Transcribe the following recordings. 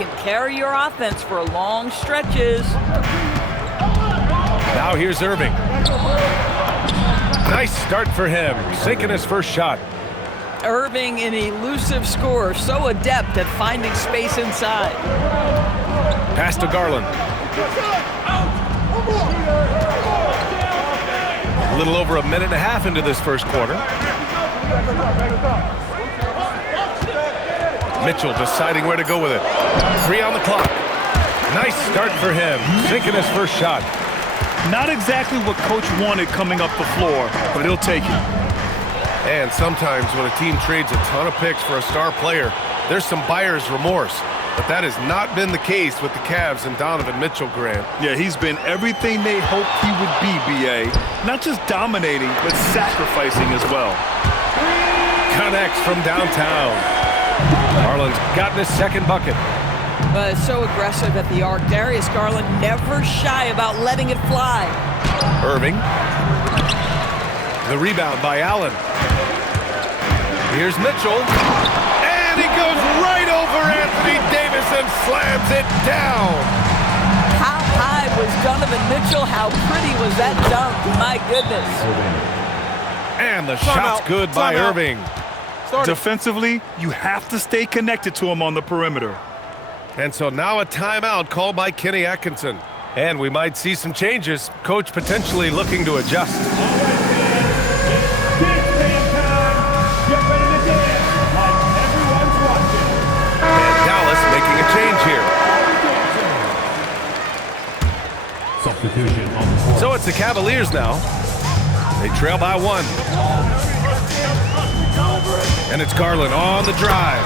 can carry your offense for long stretches. Now here's Irving. Nice start for him, sinking his first shot. Irving, an elusive scorer, so adept at finding space inside. Pass to Garland. A little over a minute and a half into this first quarter. Mitchell deciding where to go with it. 3 on the clock. Nice start for him, sinking his first shot. Not exactly what coach wanted coming up the floor, but he'll take it. And sometimes when a team trades a ton of picks for a star player, there's some buyer's remorse. But that has not been the case with the Cavs and Donovan Mitchell, Grant. Yeah, he's been everything they hoped he would be, B.A. Not just dominating, but sacrificing as well. Connects from downtown. Garland's gotten his second bucket. So aggressive at the arc. Darius Garland never shy about letting it fly. Irving. The rebound by Allen. Here's Mitchell. And he goes right over Anthony Davis and slams it down. How high was Donovan Mitchell? How pretty was that dunk? My goodness. And the shot's good by Irving. Defensively, you have to stay connected to him on the perimeter. And so now a timeout called by Kenny Atkinson. And we might see some changes. Coach potentially looking to adjust. And Dallas making a change here. Substitution on the court. So it's the Cavaliers now. They trail by 1. And it's Garland on the drive.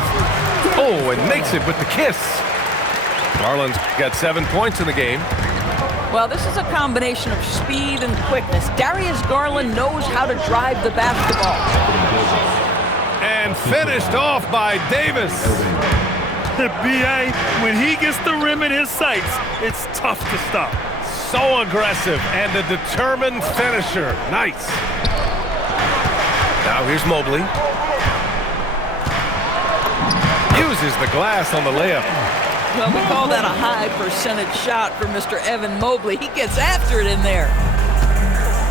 Oh, and makes it with the kiss. Garland's got 7 points in the game. Well, this is a combination of speed and quickness. Darius Garland knows how to drive the basketball. And finished off by Davis. B.A., when he gets the rim in his sights, it's tough to stop. So aggressive and a determined finisher. Nice. Now here's Mobley. Uses the glass on the layup. Well, we call that a high percentage shot for Mr. Evan Mobley. He gets after it in there.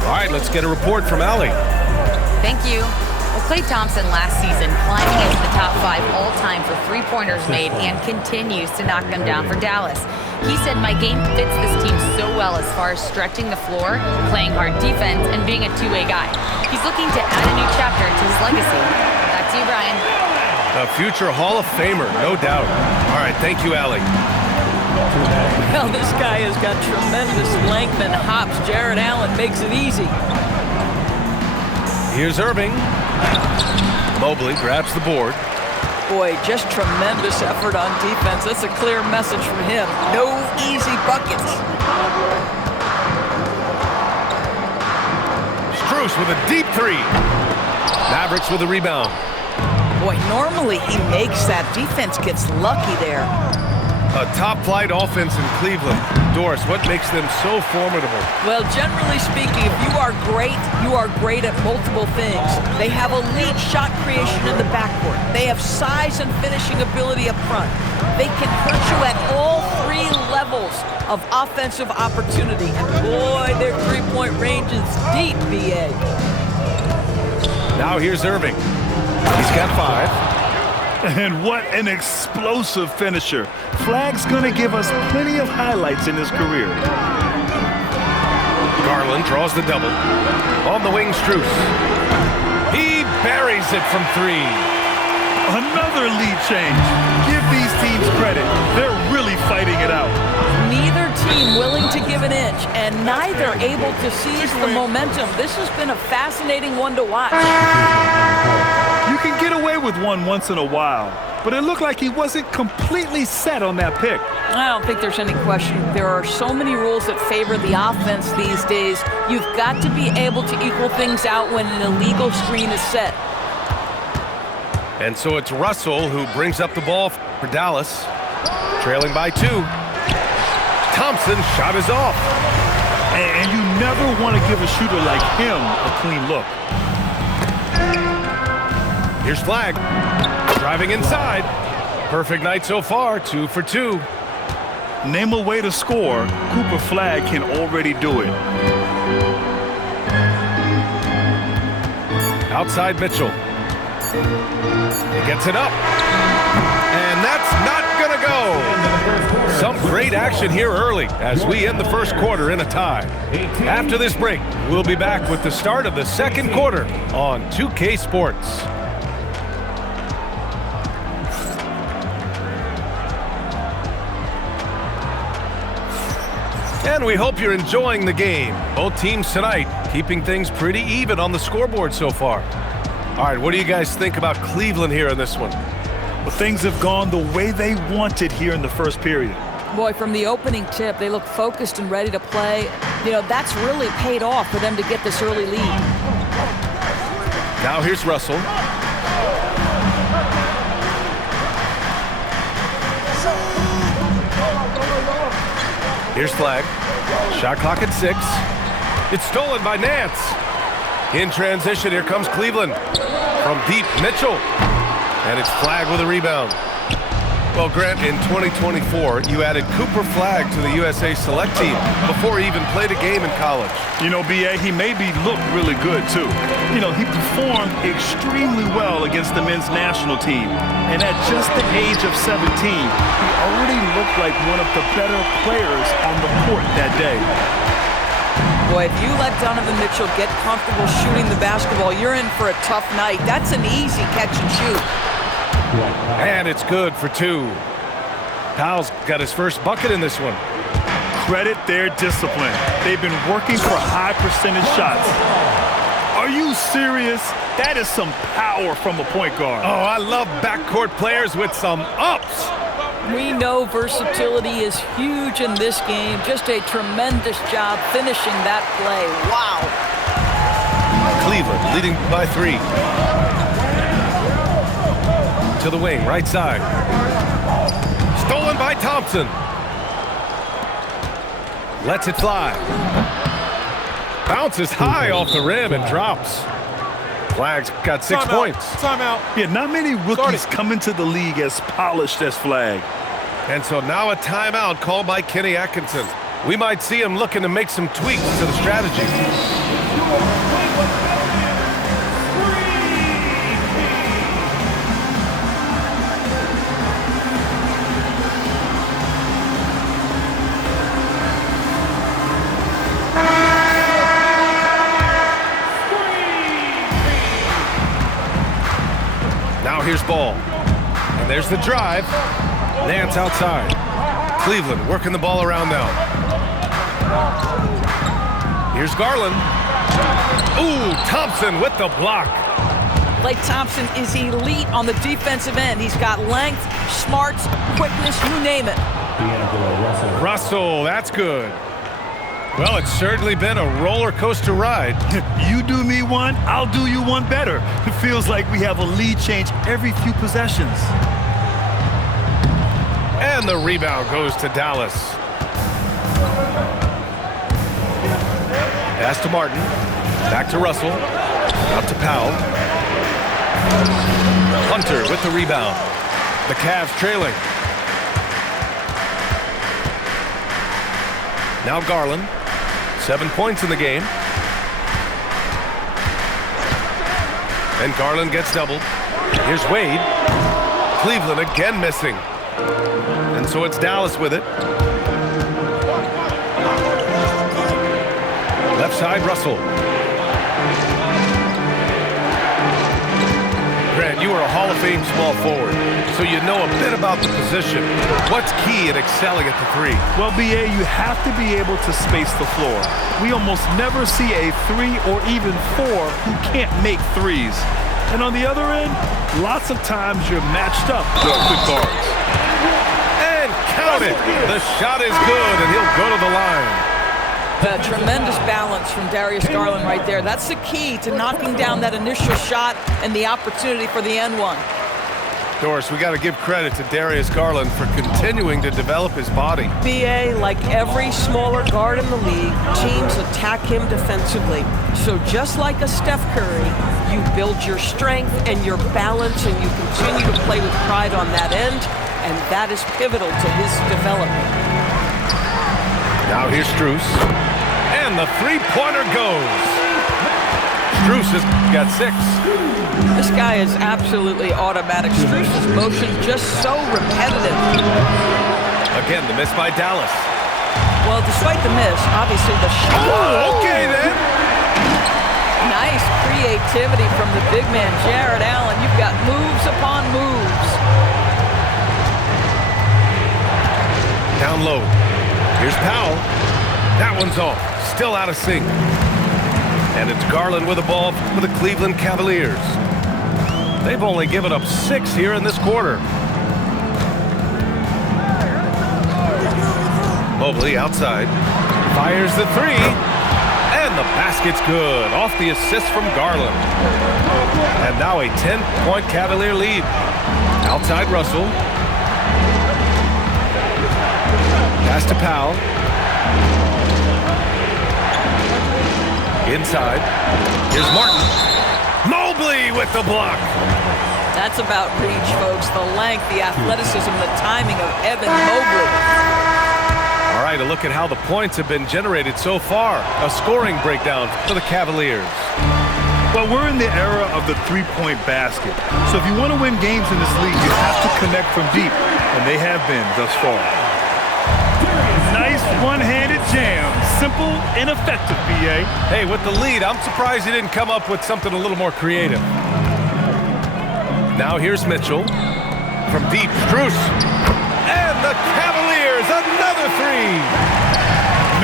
All right, let's get a report from Allie. Thank you. Well, Klay Thompson last season climbing into the top 5 all-time for three-pointers made and continues to knock them down for Dallas. He said, my game fits this team so well as far as stretching the floor, playing hard defense, and being a two-way guy. He's looking to add a new chapter to his legacy. Back to you, Brian. A future Hall of Famer, no doubt. All right, thank you, Allie. Well, this guy has got tremendous length and hops. Jared Allen makes it easy. Here's Irving. Mobley grabs the board. Boy, just tremendous effort on defense. That's a clear message from him. No easy buckets. Strus with a deep 3. Mavericks with a rebound. Boy, normally he makes that. Defense gets lucky there. A top-flight offense in Cleveland. Doris, what makes them so formidable? Well, generally speaking, if you are great at multiple things. They have elite shot creation in the backcourt. They have size and finishing ability up front. They can hurt you at all 3 levels of offensive opportunity. And boy, their three-point range is deep, B.A. Now here's Irving. He's got 5. And what an explosive finisher. Flag's gonna give us plenty of highlights in his career. Garland draws the double. On the wing, Strus. He buries it from 3. Another lead change. Give these teams credit. They're really fighting it out. Neither team willing to give an inch, and neither able to seize the momentum. This has been a fascinating one to watch. You can get away with one once in a while, but it looked like he wasn't completely set on that pick. I don't think there's any question. There are so many rules that favor the offense these days. You've got to be able to equal things out when an illegal screen is set. And so it's Russell who brings up the ball for Dallas, trailing by 2. Thompson's shot is off. And you never want to give a shooter like him a clean look. Here's Flag, driving inside. Perfect night so far, 2 for 2. Name a way to score, Cooper Flagg can already do it. Outside Mitchell. He gets it up. And that's not going to go. Some great action here early as we end the first quarter in a tie. After this break, we'll be back with the start of the second quarter on 2K Sports. And we hope you're enjoying the game. Both teams tonight keeping things pretty even on the scoreboard so far. All right, what do you guys think about Cleveland here in this one? Well, things have gone the way they wanted here in the first period. Boy, from the opening tip, they look focused and ready to play. You know, that's really paid off for them to get this early lead. Now here's Russell. Here's Flagg. Shot clock at 6. It's stolen by Nance. In transition, here comes Cleveland. From deep, Mitchell. And it's Flagg with a rebound. Well, Grant, in 2024, you added Cooper Flagg to the USA Select team before he even played a game in college. You know, B.A., he maybe looked really good, too. You know, he performed extremely well against the men's national team. And at just the age of 17, he already looked like one of the better players on the court that day. Boy, if you let Donovan Mitchell get comfortable shooting the basketball, you're in for a tough night. That's an easy catch and shoot. And it's good for 2. Powell's got his first bucket in this one. Credit their discipline. They've been working for high percentage shots. Are you serious? That is some power from a point guard. Oh, I love backcourt players with some ups. We know versatility is huge in this game. Just a tremendous job finishing that play. Wow. Cleveland leading by 3. To the wing, right side. Stolen by Thompson. Lets it fly. Bounces high off the rim and drops. Flagg's got 6 points. Timeout. Yeah, not many rookies come into the league as polished as Flagg. And so now a timeout called by Kenny Atkinson. We might see him looking to make some tweaks to the strategy. Now here's Ball. And there's the drive. Nance outside. Cleveland working the ball around now. Here's Garland. Ooh, Thompson with the block. Klay Thompson is elite on the defensive end. He's got length, smarts, quickness, you name it. Russell, that's good. Well, it's certainly been a roller coaster ride. You do me one, I'll do you one better. It feels like we have a lead change every few possessions. And the rebound goes to Dallas. Pass to Martin. Back to Russell. Out to Powell. Hunter with the rebound. The Cavs trailing. Now Garland. 7 points in the game. And Garland gets doubled. Here's Wade. Cleveland again missing. And so it's Dallas with it. Left side, Russell. Grant, you are a Hall of Fame small forward, so you know a bit about the position. What's key in excelling at the 3? Well, B.A., you have to be able to space the floor. We almost never see a 3 or even 4 who can't make threes. And on the other end, lots of times you're matched up with quick guards. And count it! The shot is good, and he'll go to the line. Tremendous balance from Darius Garland right there. That's the key to knocking down that initial shot and the opportunity for the N1. Doris, we got to give credit to Darius Garland for continuing to develop his body. BA, like every smaller guard in the league, teams attack him defensively. So just like a Steph Curry, you build your strength and your balance, and you continue to play with pride on that end. and that is pivotal to his development. Now here's Strus. And the three-pointer goes. Strus has got 6. This guy is absolutely automatic. Strus's motion just so repetitive. Again, the miss by Dallas. Well, despite the miss, obviously the shot. Oh, okay then. Nice creativity from the big man, Jared Allen. You've got moves upon moves. Down low. Here's Powell. That one's off. Still out of sync. And it's Garland with the ball for the Cleveland Cavaliers. They've only given up 6 here in this quarter. Mobley outside. Fires the 3. And the basket's good. Off the assist from Garland. And now a 10-point Cavalier lead. Outside Russell. Pass to Powell. Inside. Here's Martin. Mobley with the block. That's about reach, folks. The length, the athleticism, the timing of Evan Mobley. All right, a look at how the points have been generated so far. A scoring breakdown for the Cavaliers. Well, we're in the era of the three-point basket. So if you want to win games in this league, you have to connect from deep, and they have been thus far. Nice one-handed jam. Simple and effective, B.A. Hey, with the lead, I'm surprised he didn't come up with something a little more creative. Now here's Mitchell. From deep, Strus. And the Cavaliers, another 3.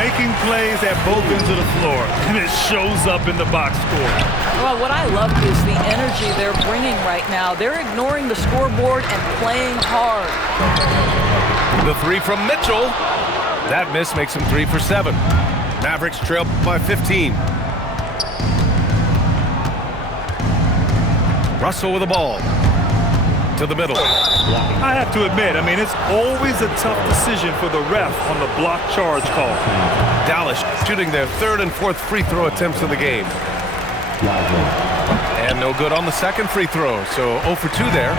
Making plays at both ends of the floor, and it shows up in the box score. Well, what I love is the energy they're bringing right now. They're ignoring the scoreboard and playing hard. The 3 from Mitchell. That miss makes him 3 for 7. Mavericks trail by 15. Russell with the ball. To the middle. I have to admit, it's always a tough decision for the ref on the block charge call. Dallas shooting their 3rd and 4th free throw attempts of the game. And no good on the 2nd free throw, so 0 for 2 there.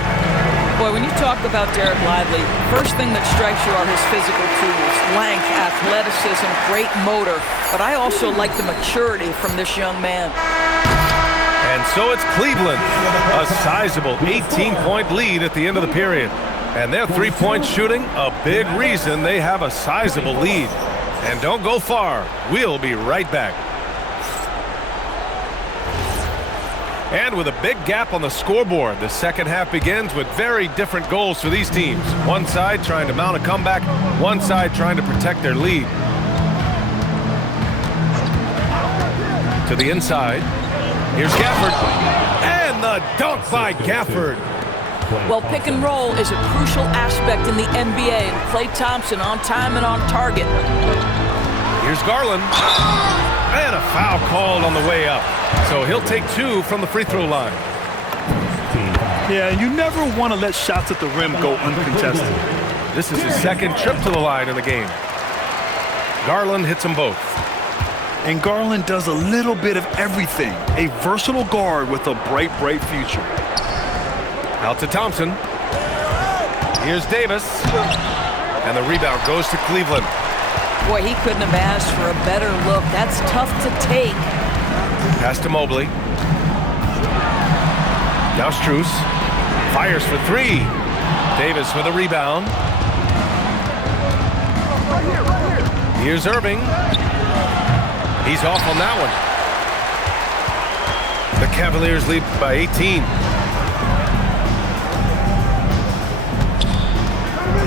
Boy, when you talk about Derek Lively, first thing that strikes you are his physical tools. Length, athleticism, great motor. But I also like the maturity from this young man. And so it's Cleveland. A sizable 18-point lead at the end of the period. And their three-point shooting, a big reason they have a sizable lead. And don't go far. We'll be right back. And with a big gap on the scoreboard, the second half begins with very different goals for these teams. One side trying to mount a comeback, one side trying to protect their lead. To the inside. Here's Gafford. And the dunk by Gafford. Well, pick and roll is a crucial aspect in the NBA, and Klay Thompson on time and on target. Here's Garland. And a foul called on the way up. So he'll take 2 from the free throw line. Yeah, you never want to let shots at the rim go uncontested. This is his 2nd trip to the line in the game. Garland hits them both. And Garland does a little bit of everything. A versatile guard with a bright, bright future. Out to Thompson. Here's Davis. And the rebound goes to Cleveland. Boy, he couldn't have asked for a better look. That's tough to take. Pass to Mobley. Now Strus. Fires for 3. Davis with a rebound. Here's Irving. He's off on that one. The Cavaliers lead by 18.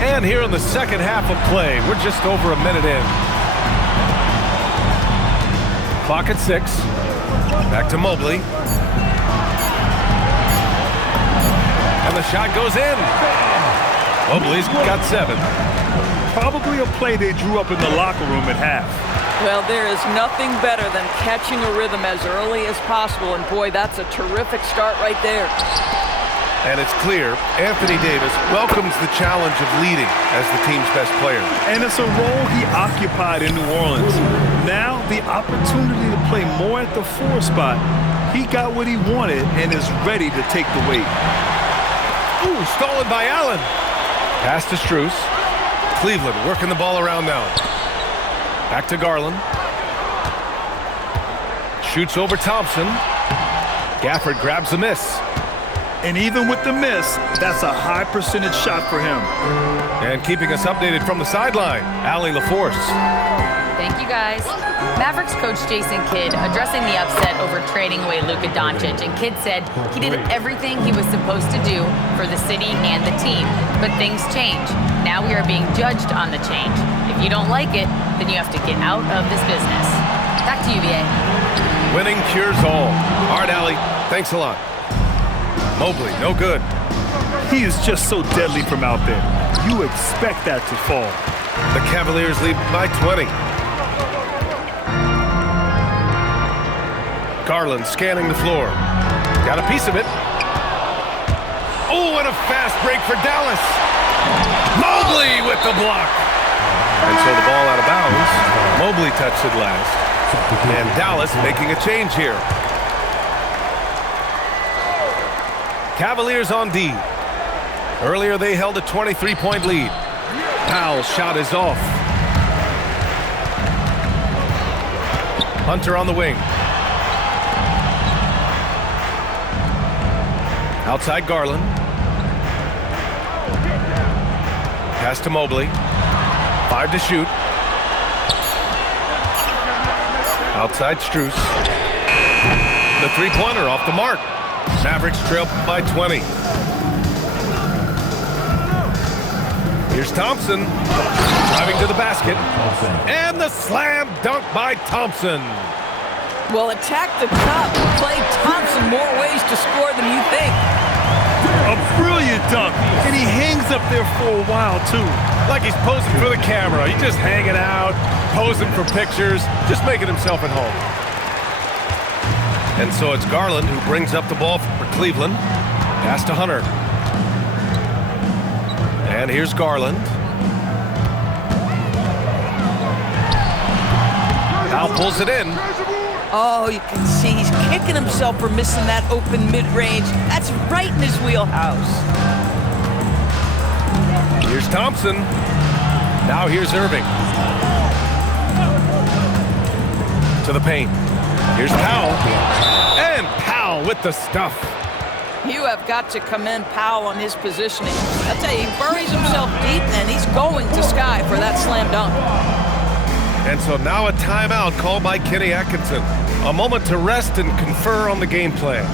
And here in the second half of play, we're just over a minute in. Clock at 6. Back to Mobley. And the shot goes in. Mobley's got 7. Probably a play they drew up in the locker room at half. Well, there is nothing better than catching a rhythm as early as possible, and boy, that's a terrific start right there. And it's clear Anthony Davis welcomes the challenge of leading as the team's best player. And it's a role he occupied in New Orleans. Now the opportunity to play more at the 4 spot. He got what he wanted and is ready to take the weight. Ooh, stolen by Allen. Pass to Strus. Cleveland working the ball around now. Back to Garland. Shoots over Thompson. Gafford grabs the miss. And even with the miss, that's a high percentage shot for him. And keeping us updated from the sideline, Allie LaForce. Thank you, guys. Mavericks coach Jason Kidd addressing the upset over trading away Luka Doncic, and Kidd said he did everything he was supposed to do for the city and the team. But things change. Now we are being judged on the change. If you don't like it, then you have to get out of this business. Back to you, BA. Winning cures all. All right, Allie, thanks a lot. Mobley, no good. He is just so deadly from out there. You expect that to fall. The Cavaliers lead by 20. Garland scanning the floor. Got a piece of it. Oh, and a fast break for Dallas. Mobley with the block. And so the ball out of bounds. Mobley touched it last. And Dallas making a change here. Cavaliers on D. Earlier they held a 23-point lead. Powell's shot is off. Hunter on the wing. Outside Garland. Pass to Mobley. 5 to shoot. Outside Strus. The three-pointer off the mark. Mavericks trail by 20. Here's Thompson. Driving to the basket. And the slam dunk by Thompson. Well, attack the top. Play Thompson more ways to score than you think. A brilliant dunk, and he hangs up there for a while, too. Like he's posing for the camera. He's just hanging out, posing for pictures, just making himself at home. And so it's Garland who brings up the ball for Cleveland. Pass to Hunter. And here's Garland. Now pulls it in. Oh, you can see he's kicking himself for missing that open mid-range. That's right in his wheelhouse. Here's Thompson. Now here's Irving. To the paint. Here's Powell. And Powell with the stuff. You have got to commend Powell on his positioning. I'll tell you, he buries himself deep, and he's going to sky for that slam dunk. And so now a timeout called by Kenny Atkinson. A moment to rest and confer on the game plan.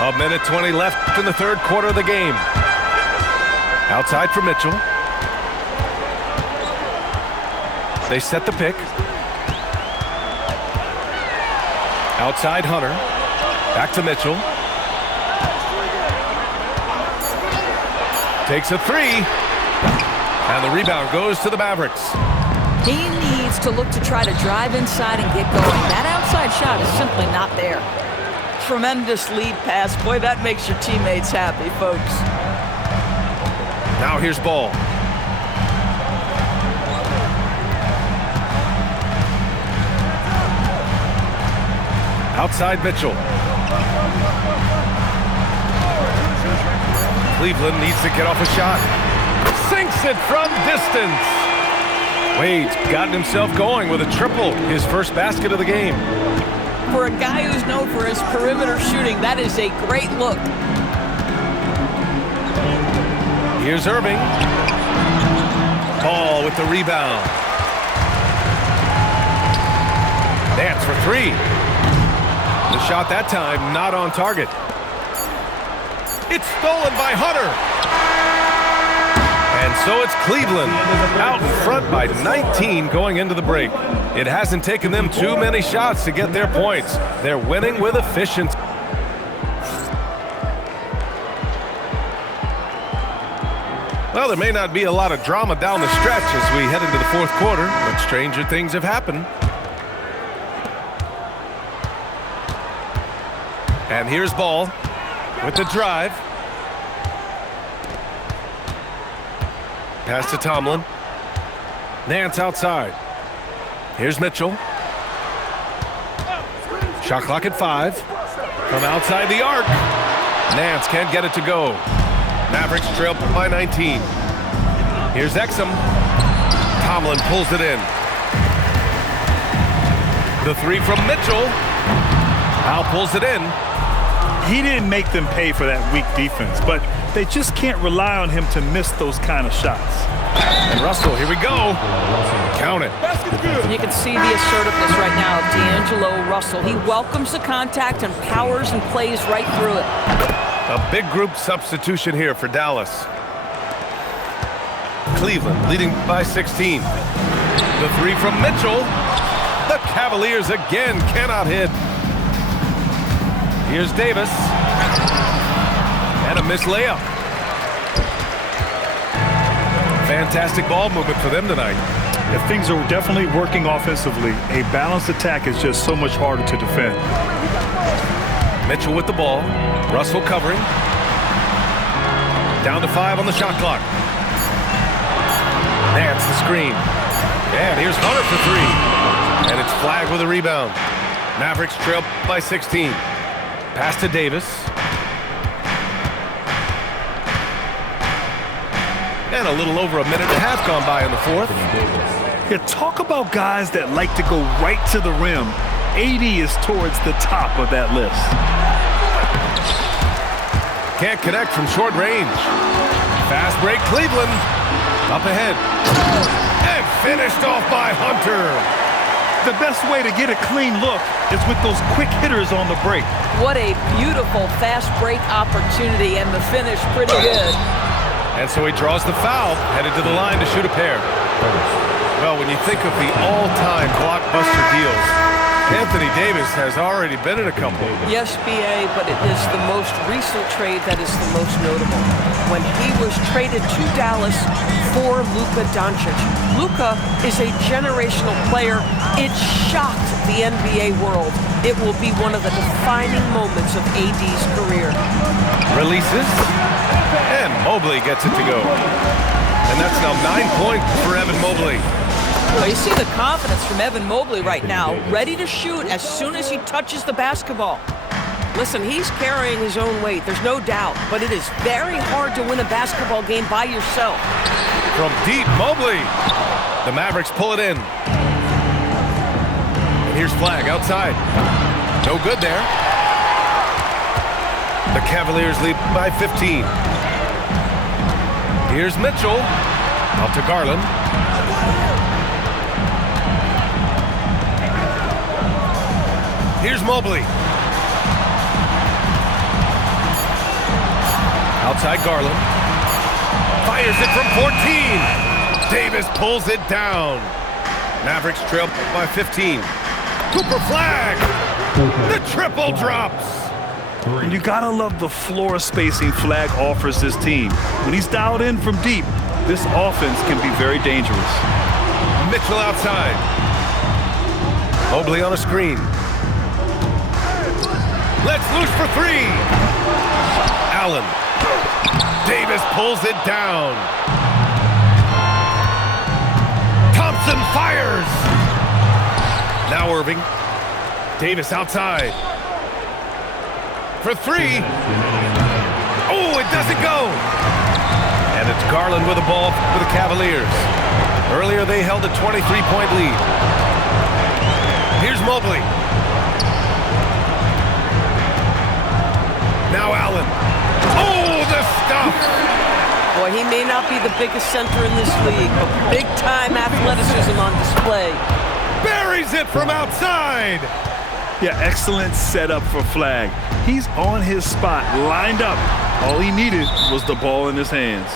A minute 20 left in the third quarter of the game. Outside for Mitchell. They set the pick. Outside Hunter. Back to Mitchell. Takes a three. And the rebound goes to the Mavericks. He needs to look to try to drive inside and get going. That outside shot is simply not there. Tremendous lead pass. Boy, that makes your teammates happy, folks. Now here's Ball. Outside Mitchell. Cleveland needs to get off a shot. Sinks it from distance. Wade's gotten himself going with a triple, his first basket of the game. For a guy who's known for his perimeter shooting, that is a great look. Here's Irving. Ball with the rebound. Dance for three. The shot that time not on target. It's stolen by Hunter. And so it's Cleveland out in front by 19 going into the break. It hasn't taken them too many shots to get their points. They're winning with efficiency. Well, Well, there may not be a lot of drama down the stretch as we head into the fourth quarter, but stranger things have happened. And here's Ball with the drive. Pass to Tomlin. Nance outside. Here's Mitchell. Shot clock at 5. From outside the arc. Nance can't get it to go. Mavericks trail by 19. Here's Exum. Tomlin pulls it in. The 3 from Mitchell. Al pulls it in. He didn't make them pay for that weak defense, but they just can't rely on him to miss those kind of shots. And Russell, here we go. Count it. You can see the assertiveness right now of D'Angelo Russell. He welcomes the contact and powers and plays right through it. A big group substitution here for Dallas. Cleveland leading by 16. The 3 from Mitchell. The Cavaliers again cannot hit. Here's Davis. And a missed layup. Fantastic ball movement for them tonight. If things are definitely working offensively, a balanced attack is just so much harder to defend. Mitchell with the ball. Russell covering. Down to 5 on the shot clock. Nance the screen. And here's Hunter for 3. And it's flagged with a rebound. Mavericks trail by 16. Pass to Davis. And a little over a minute and a half gone by in the fourth. Yeah, talk about guys that like to go right to the rim. AD is towards the top of that list. Can't connect from short range. Fast break Cleveland. Up ahead. And finished off by Hunter. The best way to get a clean look is with those quick hitters on the break. What a beautiful fast break opportunity, and the finish pretty good. And so he draws the foul, headed to the line to shoot a pair. Well, when you think of the all-time blockbuster deals, Anthony Davis has already been in a couple. Yes, B.A., but it is the most recent trade that is the most notable. When he was traded to Dallas for Luka Doncic. Luka is a generational player. It shocked the NBA world. It will be one of the defining moments of AD's career. Releases, and Mobley gets it to go. And that's now 9 points for Evan Mobley. Well, you see the confidence from Evan Mobley right now, ready to shoot as soon as he touches the basketball. Listen, he's carrying his own weight, there's no doubt, but it is very hard to win a basketball game by yourself. From deep, Mobley. The Mavericks pull it in. And here's Flag outside. No good there. The Cavaliers lead by 15. Here's Mitchell. Out to Garland. Here's Mobley. Outside Garland. Fires it from 14. Davis pulls it down. Mavericks trail by 15. Cooper Flag. The triple drops. And you gotta love the floor spacing Flag offers this team. When he's dialed in from deep, this offense can be very dangerous. Mitchell outside. Mobley on a screen. Let's loose for 3. Allen. Davis pulls it down. Thompson fires. Now Irving. Davis outside. For 3. Oh, it doesn't go. And it's Garland with the ball for the Cavaliers. Earlier they held a 23-point lead. Here's Mobley. Now Allen. Oh, the stuff! Boy, he may not be the biggest center in this league, but big-time athleticism on display. Buries it from outside! Yeah, excellent setup for Flag. He's on his spot, lined up. All he needed was the ball in his hands.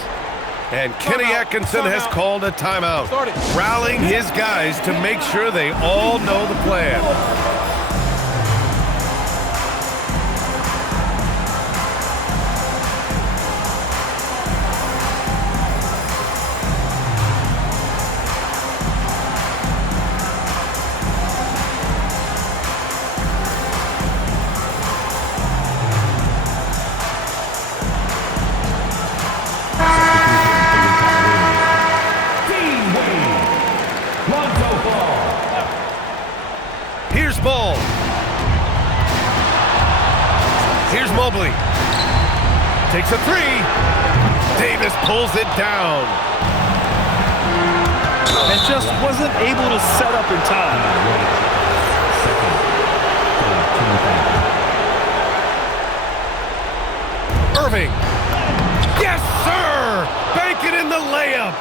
And Kenny Atkinson has called a timeout, rallying his guys to make sure they all know the plan. Mobley takes a three. Davis pulls it down. And just wasn't able to set up in time. Irving. Yes, sir! Bank it in the layup.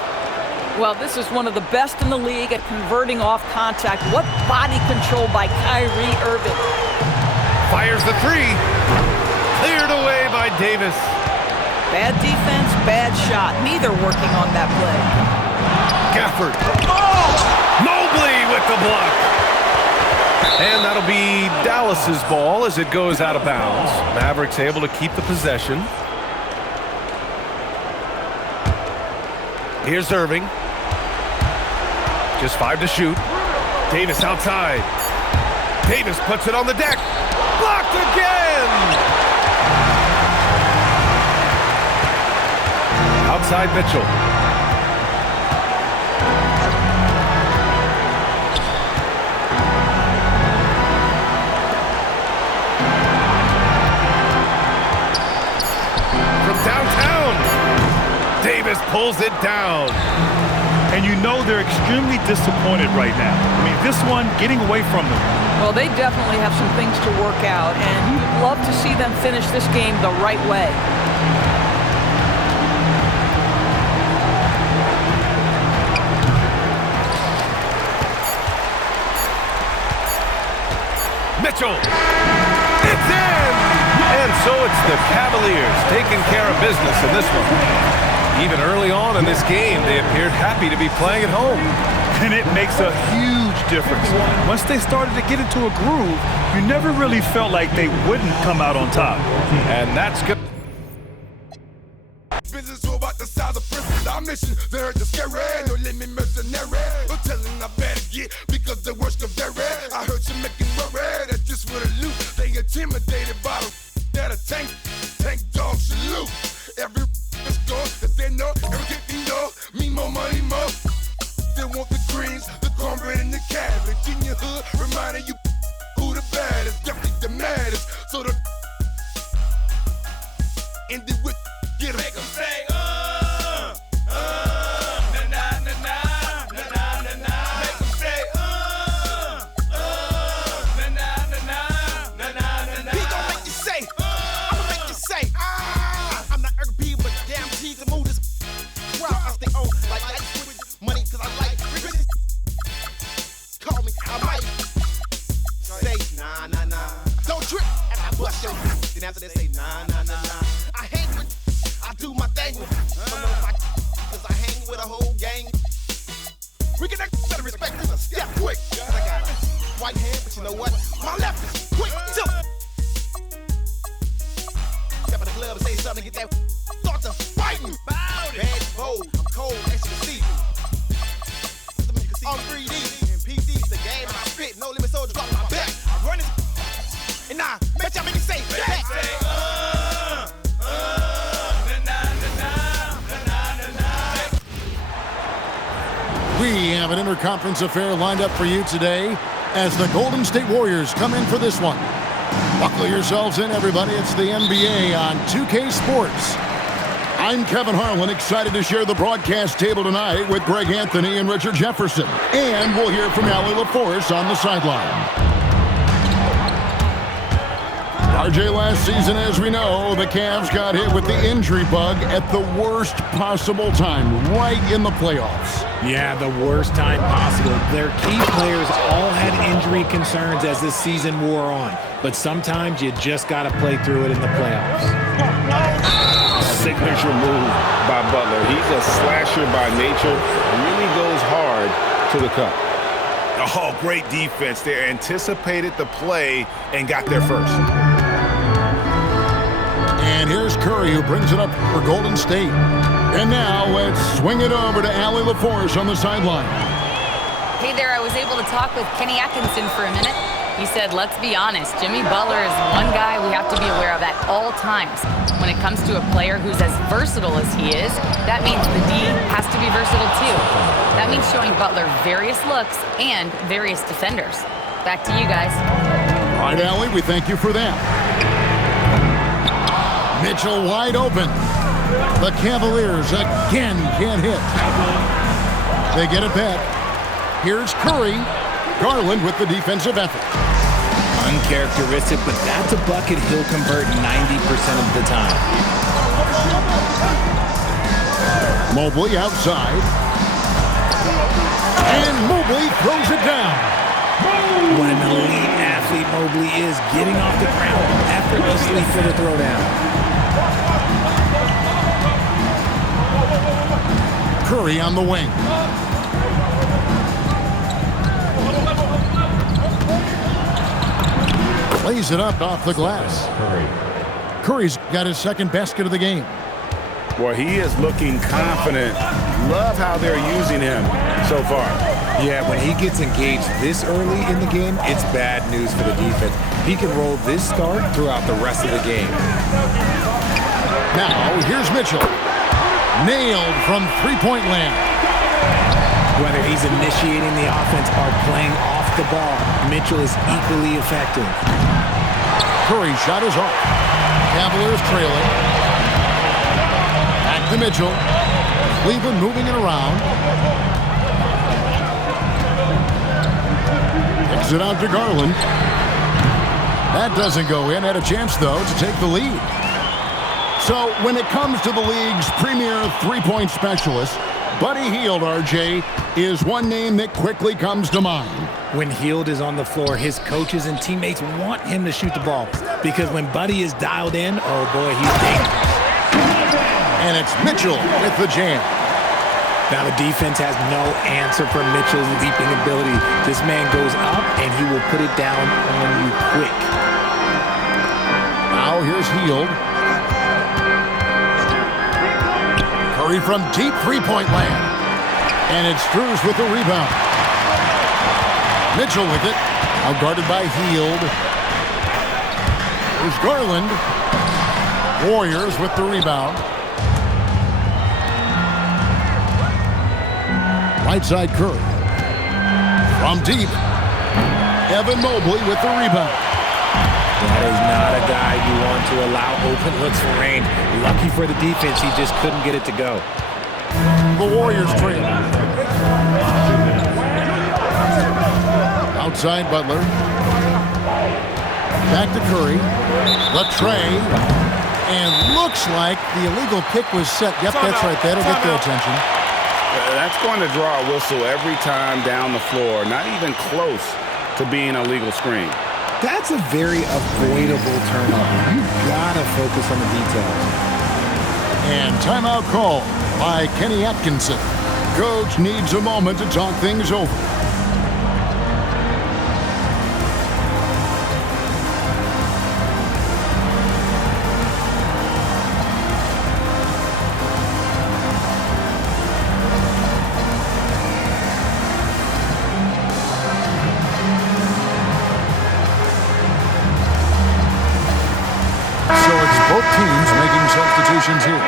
Well, this is one of the best in the league at converting off contact. What body control by Kyrie Irving. Fires the three. Cleared away by Davis. Bad defense, bad shot. Neither working on that play. Gafford. Oh! Mobley with the block. And that'll be Dallas's ball as it goes out of bounds. Mavericks able to keep the possession. Here's Irving. Just 5 to shoot. Davis outside. Davis puts it on the deck. Blocked again! Outside Mitchell. From downtown, Davis pulls it down. And you know they're extremely disappointed right now. I mean, this one getting away from them. Well, they definitely have some things to work out, and you'd love to see them finish this game the right way. Mitchell. It's in! And so it's the Cavaliers taking care of business in this one. Even early on in this game, they appeared happy to be playing at home. And it makes a huge difference. Once they started to get into a groove, you never really felt like they wouldn't come out on top. And that's good. Business all about the size of prisons. Our mission, they heard the scary. No limit mercenary. I'm telling I better get because the worst of very. I heard you making worry. That's just for the loot. They intimidated by the that a tank dog salute. Every is gone that they know. Everything know. Me more money more. They want the greens, the cornbread, and the cabbage in your hood, reminding you who the baddest, definitely the maddest. So the end it with get 'em. Make 'em say, na na na na na na na na. Make 'em say, na na na na na na na. He gon' make you say, I'ma make you say, I'm not urban, but damn cheese and move this crowd. I stay on like ice with money 'cause I like riches. Call me, I might say nah nah nah. Don't trip, I bust your. Then after they say nah nah nah nah. I hang with, I do my thing with. Don't know if I, 'cause I hang with a whole gang. We get that better respect. This a step quick. 'Cause I got a white hand, but you know what? My left is quick too. Step in the club and say something, get that thought to fighting. Bad bold, I'm cold, extra see. On 3D and PD's the game and I spit. No limit soldier drop my back. I run it and now bet y'all make me say back. We have an interconference affair lined up for you today as the Golden State Warriors come in for this one. Buckle yourselves in, everybody. It's the NBA on 2K Sports. I'm Kevin Harlan, excited to share the broadcast table tonight with Greg Anthony and Richard Jefferson. And we'll hear from Allie LaForce on the sideline. RJ, last season, as we know, the Cavs got hit with the injury bug at the worst possible time, right in the playoffs. Yeah, the worst time possible. Their key players all had injury concerns as this season wore on. But sometimes you just got to play through it in the playoffs. Signature move by Butler. He's a slasher by nature. Really goes hard to the cup. Oh, great defense there. Anticipated the play and got there first. And here's Curry, who brings it up for Golden State. And now let's swing it over to Allie LaForce on the sideline. Hey there, I was able to talk with Kenny Atkinson for a minute. He said, let's be honest, Jimmy Butler is one guy we have to be aware of at all times. When it comes to a player who's as versatile as he is, that means the D has to be versatile too. That means showing Butler various looks and various defenders. Back to you guys. All right, Allie, we thank you for that. Mitchell wide open. The Cavaliers again can't hit. They get it back. Here's Curry. Garland with the defensive effort. Uncharacteristic, but that's a bucket he'll convert 90% of the time. Mobley outside. And Mobley throws it down. What an elite athlete Mobley is, getting off the ground effortlessly for the throwdown. Curry on the wing. Lays it up off the glass. Curry's got his second basket of the game. Boy, he is looking confident. Love how they're using him so far. Yeah, when he gets engaged this early in the game, it's bad news for the defense. He can roll this start throughout the rest of the game. Now, here's Mitchell. Nailed from three-point land. Whether he's initiating the offense or playing off the ball, Mitchell is equally effective. Curry shot is off. Cavaliers trailing. Back to Mitchell. Cleveland moving it around. Kicks it out to Garland. That doesn't go in. Had a chance, though, to take the lead. So when it comes to the league's premier three-point specialist, Buddy Hield, RJ, is one name that quickly comes to mind. When Hield is on the floor, his coaches and teammates want him to shoot the ball because when Buddy is dialed in, oh boy, he's dangerous. And it's Mitchell with the jam. Now the defense has no answer for Mitchell's leaping ability. This man goes up and he will put it down on you quick. Now here's Hield. Curry from deep three-point land. And it's Strus with the rebound. Mitchell with it. Now guarded by Hield. There's Garland. Warriors with the rebound. Right side Curry. From deep. Evan Mobley with the rebound. That is not a guy you want to allow open looks for rain. Lucky for the defense, he just couldn't get it to go. The Warriors trail. Outside Butler. Back to Curry. The tray. And looks like the illegal kick was set. Yep, that's right. That'll get their attention. That's going to draw a whistle every time down the floor. Not even close to being a legal screen. That's a very avoidable turnover. You gotta focus on the details. And timeout call by Kenny Atkinson. Coach needs a moment to talk things over. Both teams making substitutions here.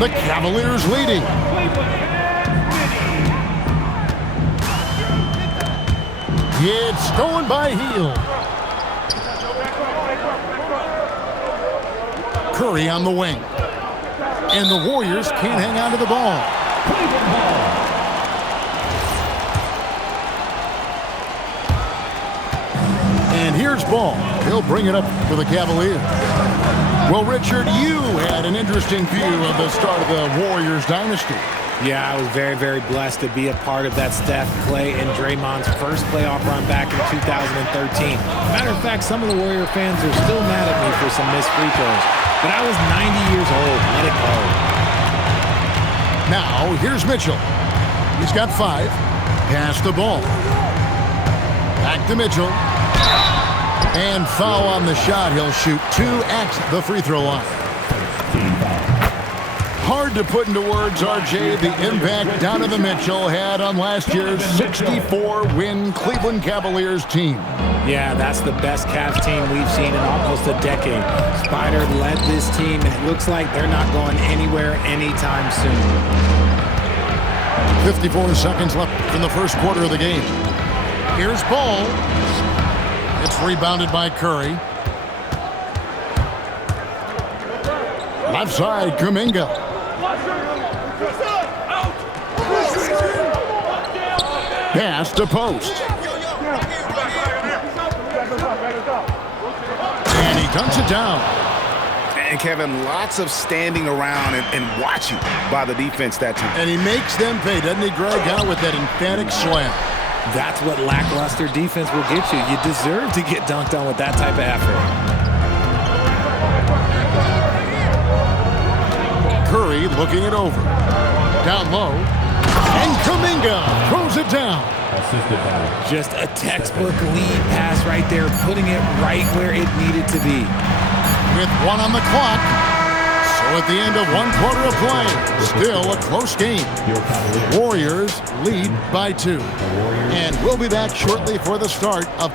The Cavaliers leading. It's stolen by Hield. Curry on the wing. And the Warriors can't hang on to the ball. And here's Ball. He'll bring it up for the Cavaliers. Well, Richard, you had an interesting view of the start of the Warriors dynasty. Yeah, I was very, very blessed to be a part of that Steph, Clay, and Draymond's first playoff run back in 2013. Matter of fact, some of the Warrior fans are still mad at me for some missed free throws. But I was 90 years old. Let it go. Now, here's Mitchell. He's got 5. Pass the ball. Back to Mitchell. And foul on the shot. He'll shoot 2 at the free throw line. Hard to put into words, RJ, the impact Donovan Mitchell had on last year's 64-win Cleveland Cavaliers team. Yeah, that's the best Cavs team we've seen in almost a decade. Spider led this team, and it looks like they're not going anywhere anytime soon. 54 seconds left in the first quarter of the game. Here's Ball. It's rebounded by Curry. Left side, Kuminga. Pass to post. And he dunks it down. And Kevin, lots of standing around and watching by the defense that time. And he makes them pay, doesn't he, Greg, out with that emphatic slam. That's what lackluster defense will get you. You deserve to get dunked on with that type of effort. Curry looking it over. Down low. And Kuminga throws it down. Assisted by Just a textbook lead pass right there, putting it right where it needed to be. With 1 on the clock. So at the end of 1 quarter of play, still a close game. your Cavaliers. Warriors lead by 2. And we'll be back shortly for the start of...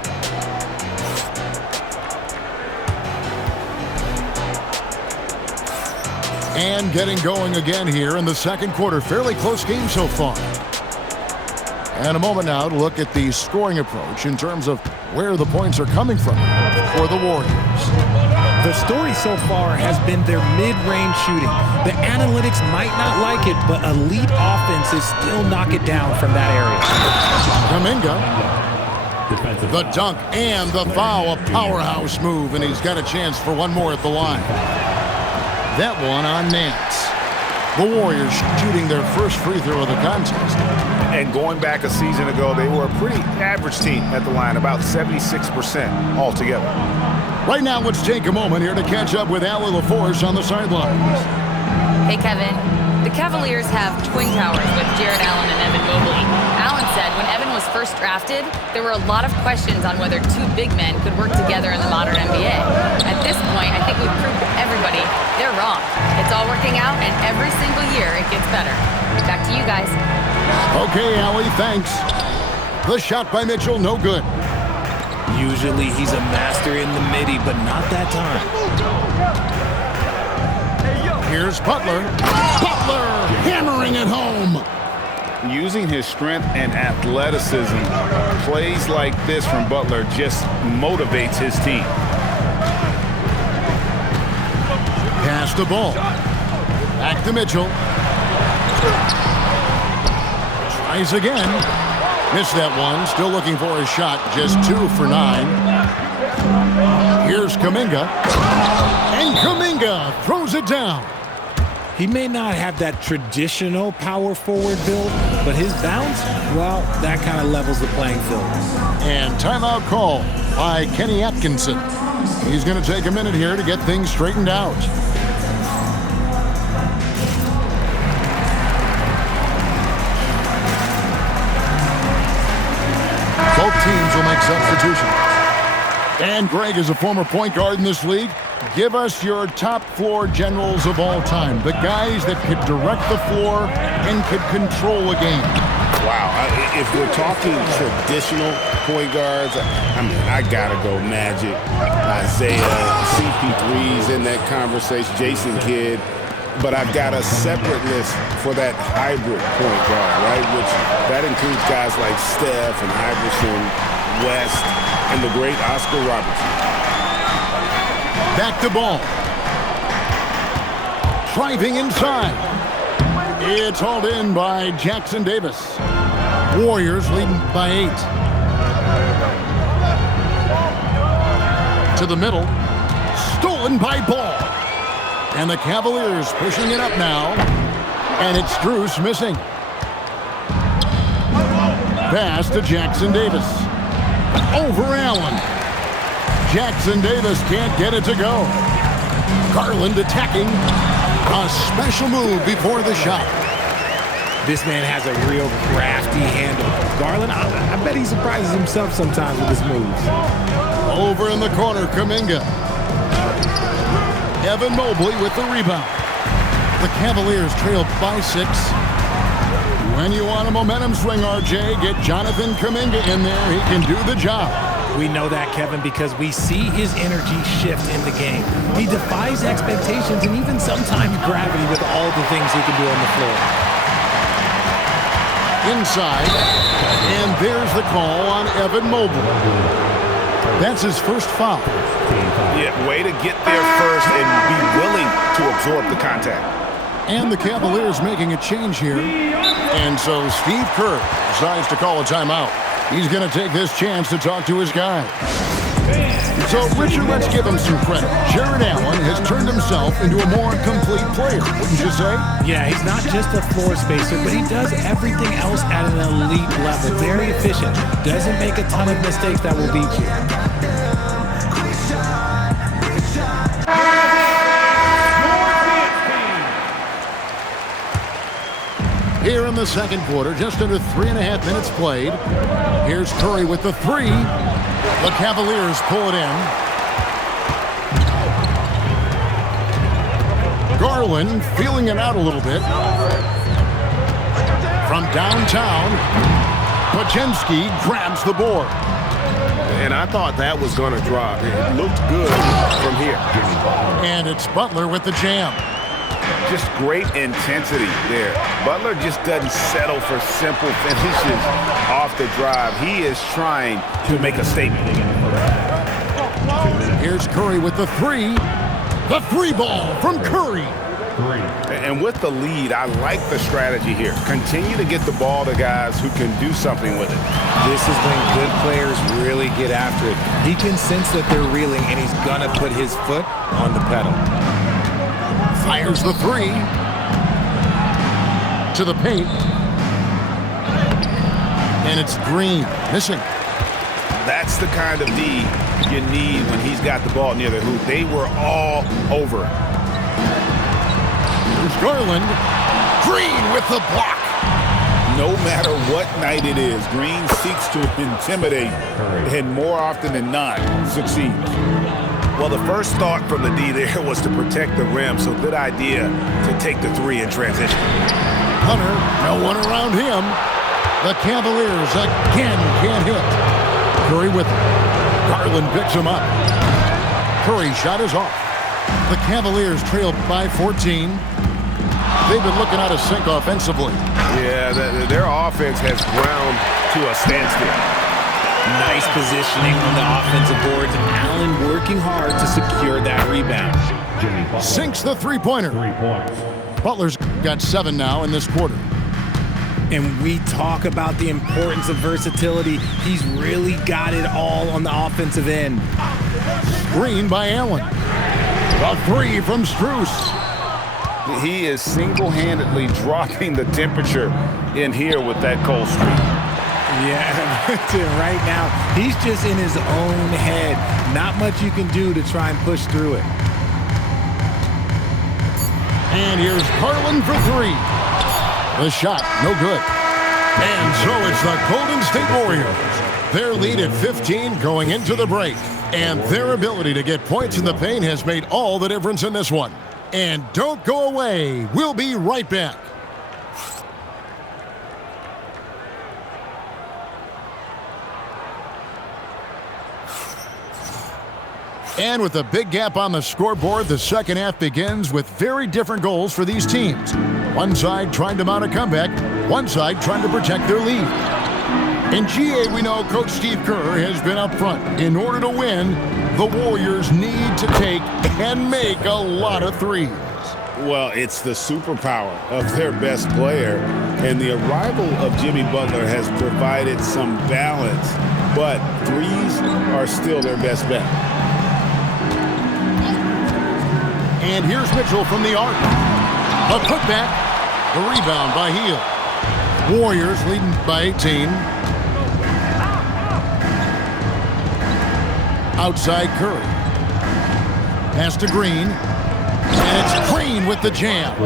And getting going again here in the second quarter. Fairly close game so far. And a moment now to look at the scoring approach in terms of where the points are coming from for the Warriors. The story so far has been their mid-range shooting. The analytics might not like it, but elite offenses still knock it down from that area. Kuminga, Defensive the foul. dunk and the foul, a powerhouse move, and he's got a chance for one more at the line. That one on Nance. The Warriors shooting their first free throw of the contest. And going back a season ago, they were a pretty average team at the line, about 76% altogether. Right now, let's take a moment here to catch up with Allie LaForce on the sidelines. Hey, Kevin. The Cavaliers have twin towers with Jared Allen and Evan Mobley. Allen said when Evan was first drafted, there were a lot of questions on whether two big men could work together in the modern NBA. At this point, I think we've proved to everybody they're wrong. It's all working out, and every single year it gets better. Back to you guys. Okay, Allie, thanks. The shot by Mitchell, no good. Usually he's a master in the midi, but not that time. Here's Butler. Butler hammering it home. Using his strength and athleticism, plays like this from Butler just motivates his team. Pass the ball. Back to Mitchell. Tries again. Missed that one. Still looking for a shot. Just 2 for 9. Here's Kuminga. And Kuminga throws it down. He may not have that traditional power forward build, but his bounce, well, that kind of levels the playing field. And timeout call by Kenny Atkinson. He's going to take a minute here to get things straightened out. Both teams will make substitutions. And Greg is a former point guard in this league. Give us your top floor generals of all time. The guys that could direct the floor and could control a game. Wow, if we're talking traditional point guards, I mean, I gotta go Magic, Isaiah, CP3's in that conversation, Jason Kidd. But I've got a separate list for that hybrid point guard, right? Which that includes guys like Steph and Iverson, West, and the great Oscar Robertson. Back to ball. Driving inside. It's hauled in by Jackson Davis. Warriors leading by 8. To the middle. Stolen by Ball. And the Cavaliers pushing it up now. And it's Strus missing. Pass to Jackson Davis. Over Allen. Jackson Davis can't get it to go. Garland attacking. A special move before the shot. This man has a real crafty handle. Garland, I bet he surprises himself sometimes with his moves. Over in the corner, Kuminga. Evan Mobley with the rebound. The Cavaliers trail by 6. When you want a momentum swing, RJ, get Jonathan Kuminga in there. He can do the job. We know that, Kevin, because we see his energy shift in the game. He defies expectations and even sometimes gravity with all the things he can do on the floor. Inside, and there's the call on Evan Mobley. That's his first foul. Yeah, way to get there first and be willing to absorb the contact. And the Cavaliers making a change here. And so Steve Kerr decides to call a timeout. He's going to take this chance to talk to his guys. So, Richard, let's give him some credit. Jared Allen has turned himself into a more complete player, wouldn't you say? Yeah, he's not just a floor spacer, but he does everything else at an elite level. Very efficient. Doesn't make a ton of mistakes that will beat you. Here in the second quarter, just under 3.5 minutes played. Here's Curry with the three. The Cavaliers pull it in. Garland feeling it out a little bit. From downtown, Podziemski grabs the board. And I thought that was going to drop. It looked good from here. And it's Butler with the jam. Just great intensity there. Butler just doesn't settle for simple finishes off the drive. He is trying to make a statement. Here's Curry with the three. The three ball from Curry. And with the lead, I like the strategy here. Continue to get the ball to guys who can do something with it. This is when good players really get after it. He can sense that they're reeling, and he's going to put his foot on the pedal. Fires the three. To the paint. And it's Green, missing. That's the kind of D you need when he's got the ball near the hoop. They were all over it. Here's Garland. Green with the block. No matter what night it is, Green seeks to intimidate and more often than not succeeds. Well, the first thought from the D there was to protect the rim, so good idea to take the three in transition. Hunter, no one around him. The Cavaliers again can't hit. Curry with it. Garland picks him up. Curry shot is off. The Cavaliers trail by 14. They've been looking out of sync offensively. Yeah, their offense has ground to a standstill. Nice positioning on the offensive boards. Allen working hard to secure that rebound. Sinks the three-pointer. Butler's got 7 now in this quarter. And we talk about the importance of versatility. He's really got it all on the offensive end. Screen by Allen. A three from Strus. He is single-handedly dropping the temperature in here with that cold streak. Yeah, right now, he's just in his own head. Not much you can do to try and push through it. And here's Garland for three. The shot, no good. And so it's the Golden State Warriors. Their lead at 15 going into the break. And their ability to get points in the paint has made all the difference in this one. And don't go away. We'll be right back. And with a big gap on the scoreboard, the second half begins with very different goals for these teams. One side trying to mount a comeback, one side trying to protect their lead. In GA, we know Coach Steve Kerr has been up front. In order to win, the Warriors need to take and make a lot of threes. Well, it's the superpower of their best player, and the arrival of Jimmy Butler has provided some balance, but threes are still their best bet. And here's Mitchell from the arc. A putback. The rebound by Hield. Warriors leading by 18. Outside Curry. Pass to Green. And it's Green with the jam.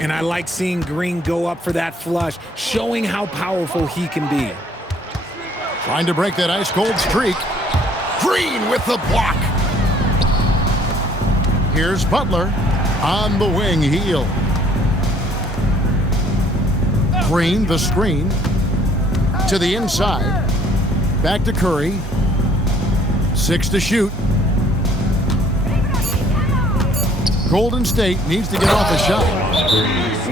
And I like seeing Green go up for that flush, showing how powerful he can be. Trying to break that ice-cold streak. Green with the block. Here's Butler on the wing, Hield. Green, the screen. To the inside. Back to Curry. 6 to shoot. Golden State needs to get off a shot.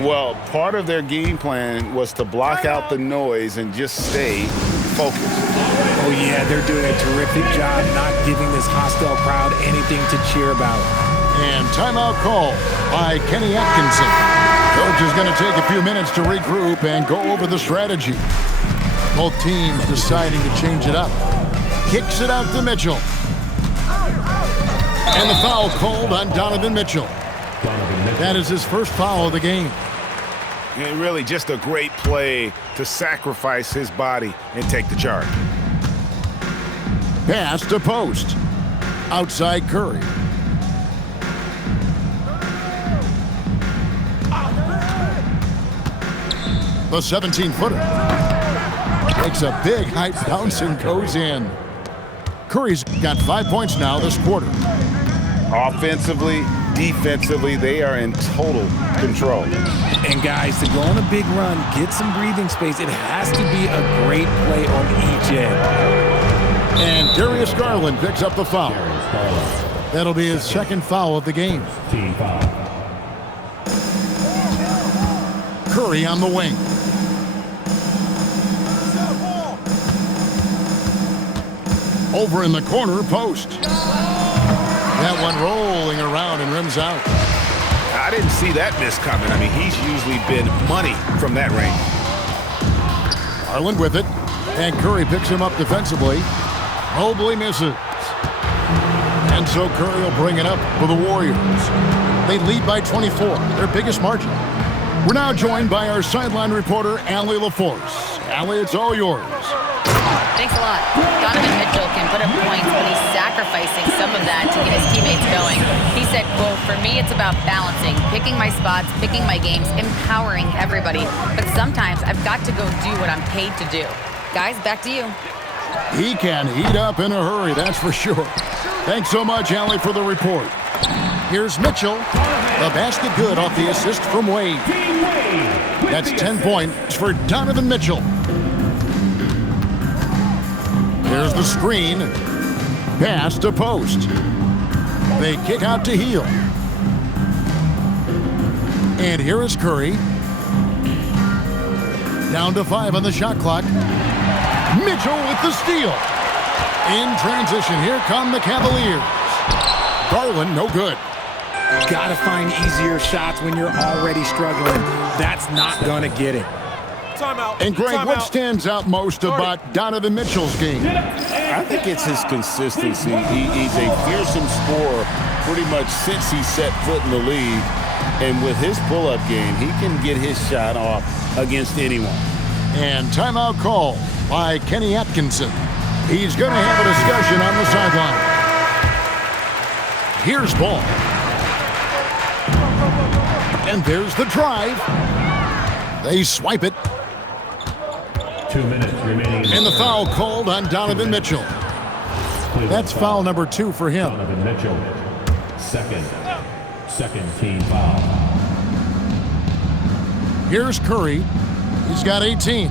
Well, part of their game plan was to block out the noise and just stay focused. Oh, yeah, they're doing a terrific job not giving this hostile crowd anything to cheer about. And timeout call by Kenny Atkinson. Coach is going to take a few minutes to regroup and go over the strategy. Both teams deciding to change it up. Kicks it out to Mitchell. And the foul called on Donovan Mitchell. That is his first foul of the game. And really just a great play to sacrifice his body and take the charge. Pass to post. Outside Curry. The 17-footer. Makes a big high bounce and goes in. Curry's got 5 points now this quarter. Offensively, defensively, they are in total control. And guys, to go on a big run, get some breathing space, it has to be a great play on each end. And Darius Garland picks up the foul. That'll be his second foul of the game. Team foul. Curry on the wing. Over in the corner post. That one rolling around and rims out. I didn't see that miss coming. I mean, he's usually been money from that range. Garland with it. And Curry picks him up defensively. Mobley misses. And so Curry will bring it up for the Warriors. They lead by 24, their biggest margin. We're now joined by our sideline reporter, Allie LaForce. Allie, it's all yours. Thanks a lot. Donovan Mitchell can put up points, but he's sacrificing some of that to get his teammates going. He said, quote, "For me, it's about balancing, picking my spots, picking my games, empowering everybody. But sometimes I've got to go do what I'm paid to do." Guys, back to you. He can heat up in a hurry, that's for sure. Thanks so much, Allie, for the report. Here's Mitchell. The basket good off the assist from Wade. That's 10 points for Donovan Mitchell. There's the screen. Pass to post. They kick out to Hield. And here is Curry. Down to 5 on the shot clock. Mitchell with the steal. In transition, here come the Cavaliers. Garland, no good. Gotta find easier shots when you're already struggling. That's not gonna get it. Timeout. And Greg, what Timeout. stands out most about Donovan Mitchell's game? I think it's his consistency. He's a fearsome scorer pretty much since he set foot in the league. And with his pull-up game, he can get his shot off against anyone. And timeout call by Kenny Atkinson. He's going to have a discussion on the sideline. Here's ball. And there's the drive. They swipe it. 2 minutes remaining. And the foul called on Donovan Mitchell. That's foul number 2 for him. Donovan Mitchell. Second team foul. Here's Curry. He's got 18.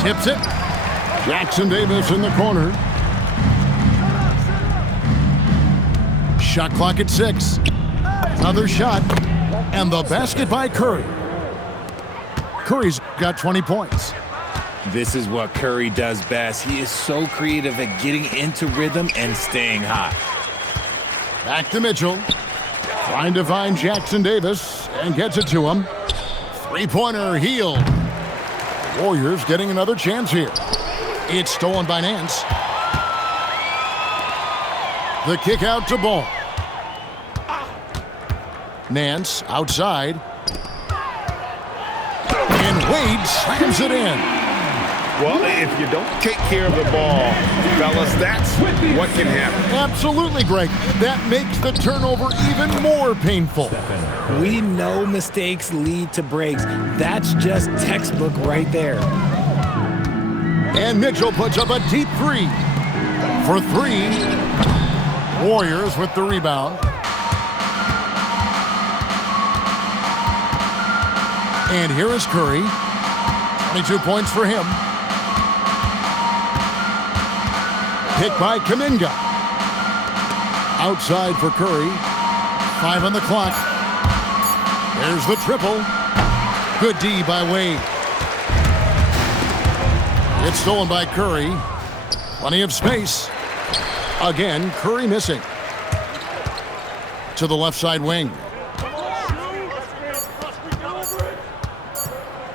Tips it. Jackson Davis in the corner. Shot clock at 6. Another shot. And the basket by Curry. Curry's got 20 points. This is what Curry does best. He is so creative at getting into rhythm and staying hot. Back to Mitchell. Trying to find Jackson Davis and gets it to him. Three-pointer Hield. Warriors getting another chance here. It's stolen by Nance. The kick out to Ball. Nance outside. And Wade slams it in. Well, if you don't take care of the ball, fellas, that's what can happen. Absolutely, Greg. That makes the turnover even more painful. We know mistakes lead to breaks. That's just textbook right there. And Mitchell puts up a deep 3 for 3. Warriors with the rebound. And here is Curry. 22 points for him. Pick by Kuminga. Outside for Curry. 5 on the clock. There's the triple. Good D by Wade. It's stolen by Curry. Plenty of space. Again, Curry missing. To the left side wing.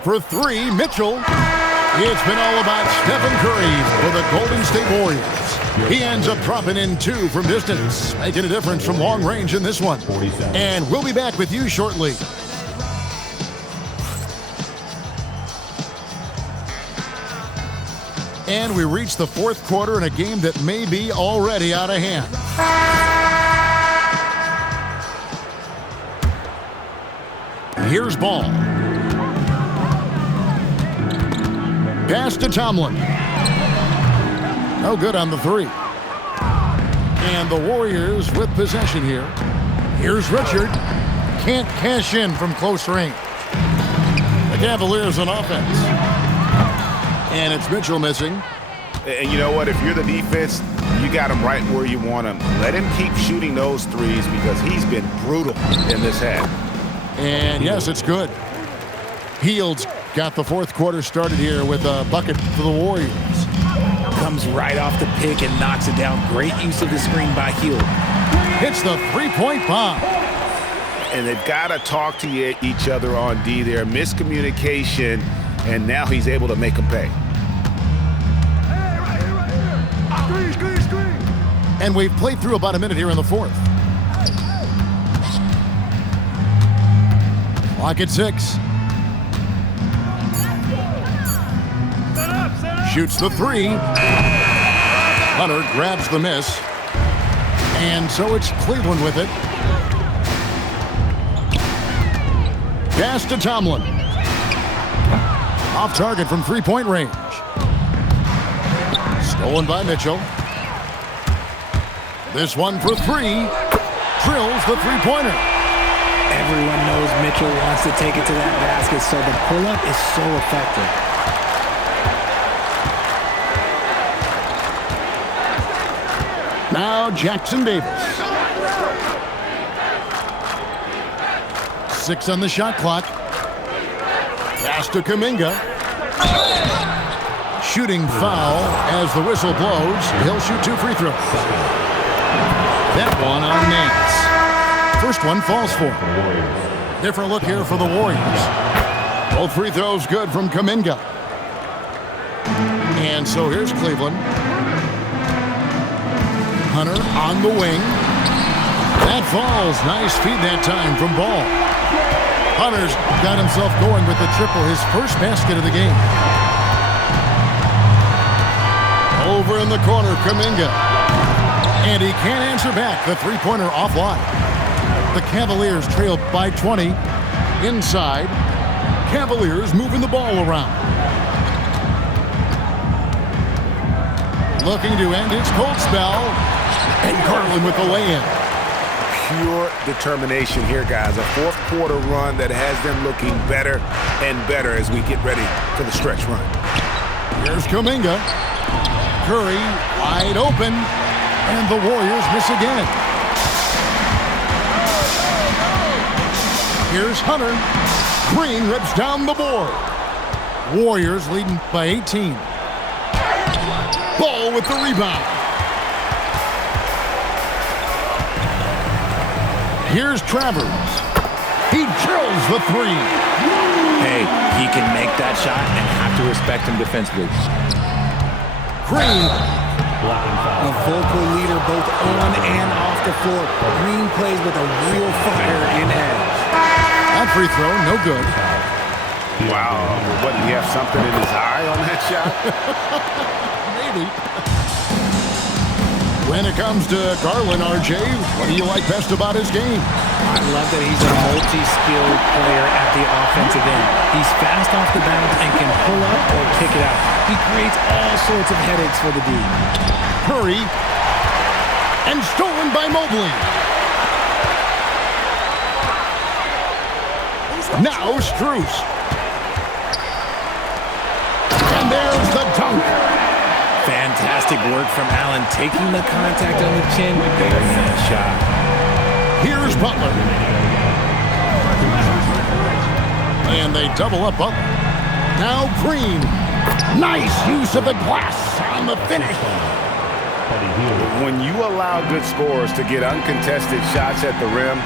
For three, Mitchell. It's been all about Stephen Curry for the Golden State Warriors. He ends up dropping in 2 from distance, making a difference from long range in this one. And we'll be back with you shortly. And we reach the fourth quarter in a game that may be already out of hand. Here's Ball. Pass to Tomlin. No good on the 3. And the Warriors with possession here. Here's Richard. Can't cash in from close range. The Cavaliers on offense. And it's Mitchell missing. And you know what? If you're the defense, you got him right where you want him. Let him keep shooting those threes because he's been brutal in this half. And yes, it's good. Hields got the fourth quarter started here with a bucket for the Warriors. Comes right off the pick and knocks it down. Great use of the screen by Hield. Hits the three-point bomb. And they've got to talk to each other on D there. Miscommunication, and now he's able to make them pay. And we've played through about a minute here in the fourth. Clock at 6. Shoots the 3. Hunter grabs the miss. And so it's Cleveland with it. Pass to Tomlin. Off target from three-point range. Stolen by Mitchell. This one for 3. Drills the three-pointer. Everyone knows Mitchell wants to take it to that basket, so the pull-up is so effective. Now Jackson Davis. 6 on the shot clock. Pass to Kuminga. Shooting foul as the whistle blows. He'll shoot 2 free throws. That one on Nance. First one falls for him. Different look here for the Warriors. Both free throws good from Kuminga. And so here's Cleveland. Hunter on the wing. That falls. Nice feed that time from Ball. Hunter's got himself going with the triple, his first basket of the game. Over in the corner, Kuminga. And he can't answer back. The three-pointer offline. The Cavaliers trail by 20. Inside. Cavaliers moving the ball around. Looking to end its cold spell. And Garland with the lay-in. Pure determination here, guys. A fourth quarter run that has them looking better and better as we get ready for the stretch run. Here's Kuminga. Curry wide open. And the Warriors miss again. Here's Hunter. Green rips down the board. Warriors leading by 18. Ball with the rebound. Here's Travers. He drills the 3. Hey, he can make that shot and have to respect him defensively. Green. A vocal leader both on and off the floor. Green plays with a real fire in edge. That free throw, no good. Wow. What, did he have something in his eye on that shot? Maybe. When it comes to Garland, RJ, what do you like best about his game? I love that he's a multi-skilled player at the offensive end. He's fast off the bounce and can pull up or kick it out. He creates all sorts of headaches for the D. Curry. And stolen by Mobley. Now Strus. And there's the dunk. Fantastic work from Allen, taking the contact on the chin. Very nice shot. Here's Butler. And they double up Butler. Now Green. Nice use of the glass on the finish. When you allow good scorers to get uncontested shots at the rim,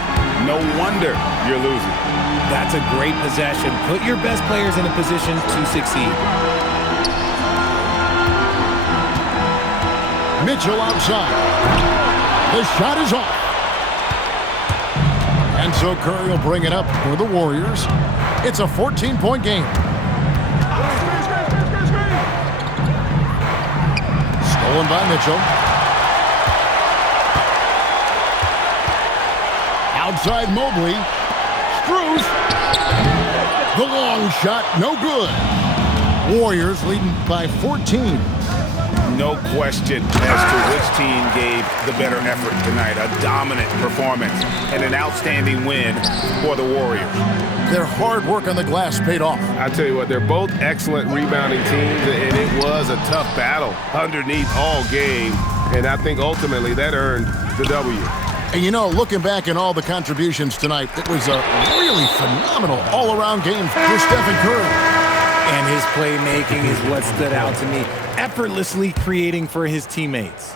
no wonder you're losing. That's a great possession. Put your best players in a position to succeed. Mitchell outside. The shot is off. And so Curry will bring it up for the Warriors. It's a 14-point game. Stolen by Mitchell. Outside Mobley. Strus. The long shot, no good. Warriors leading by 14. No question as to which team gave the better effort tonight. A dominant performance and an outstanding win for the Warriors. Their hard work on the glass paid off. I tell you what, they're both excellent rebounding teams, and it was a tough battle underneath all game, and I think ultimately that earned the W. And you know, looking back at all the contributions tonight, it was a really phenomenal all-around game for Stephen Curry. And his playmaking is what stood out to me. Effortlessly creating for his teammates.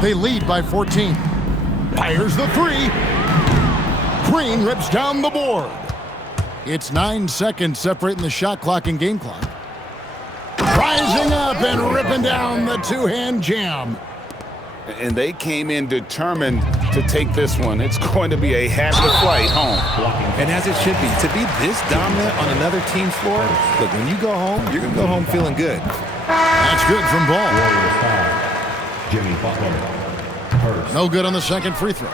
They lead by 14. Fires the three. Green rips down the board. It's 9 seconds separating the shot clock and game clock. Rising up and ripping down the two-hand jam. And they came in determined to take this one. It's going to be a happy flight home. And as it should be. To be this dominant on another team's floor, look, when you go home, you're going to go home feeling good. That's good from Ball. Jimmy Butler. No good on the second free throw.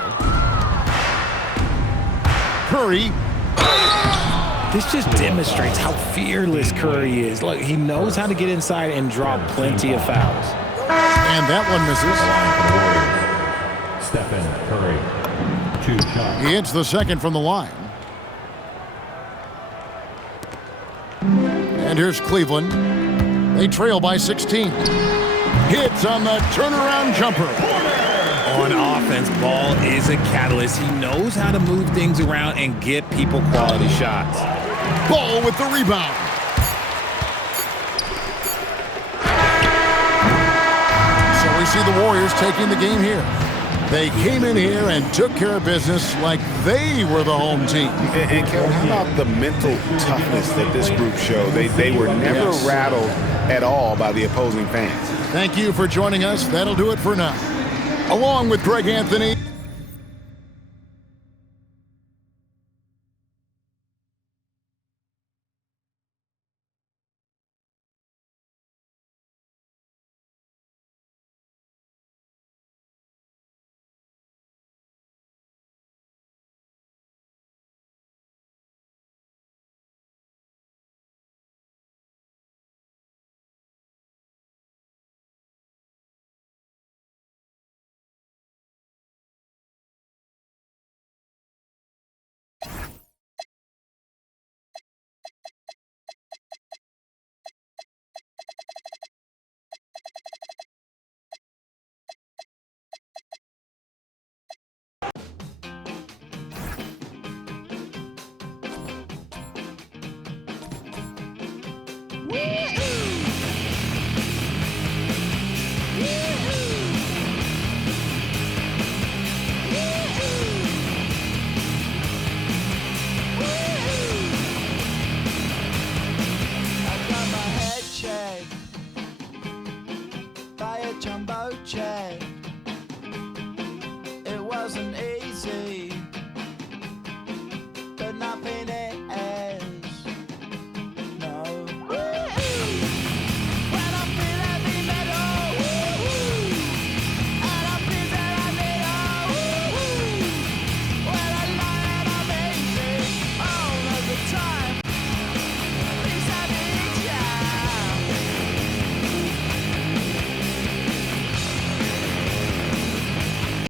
Curry. This just demonstrates how fearless Curry is. Look, he knows how to get inside and draw plenty of fouls. And that one misses. Stephen Curry. 2 shots. He hits the second from the line. And here's Cleveland. They trail by 16. Hits on the turnaround jumper. On offense, Ball is a catalyst. He knows how to move things around and get people quality shots. Ball with the rebound. So we see the Warriors taking the game here. They came in here and took care of business like they were the home team. And Kevin, how about the mental toughness that this group showed? They were never rattled at all by the opposing fans. Thank you for joining us. That'll do it for now. Along with Greg Anthony.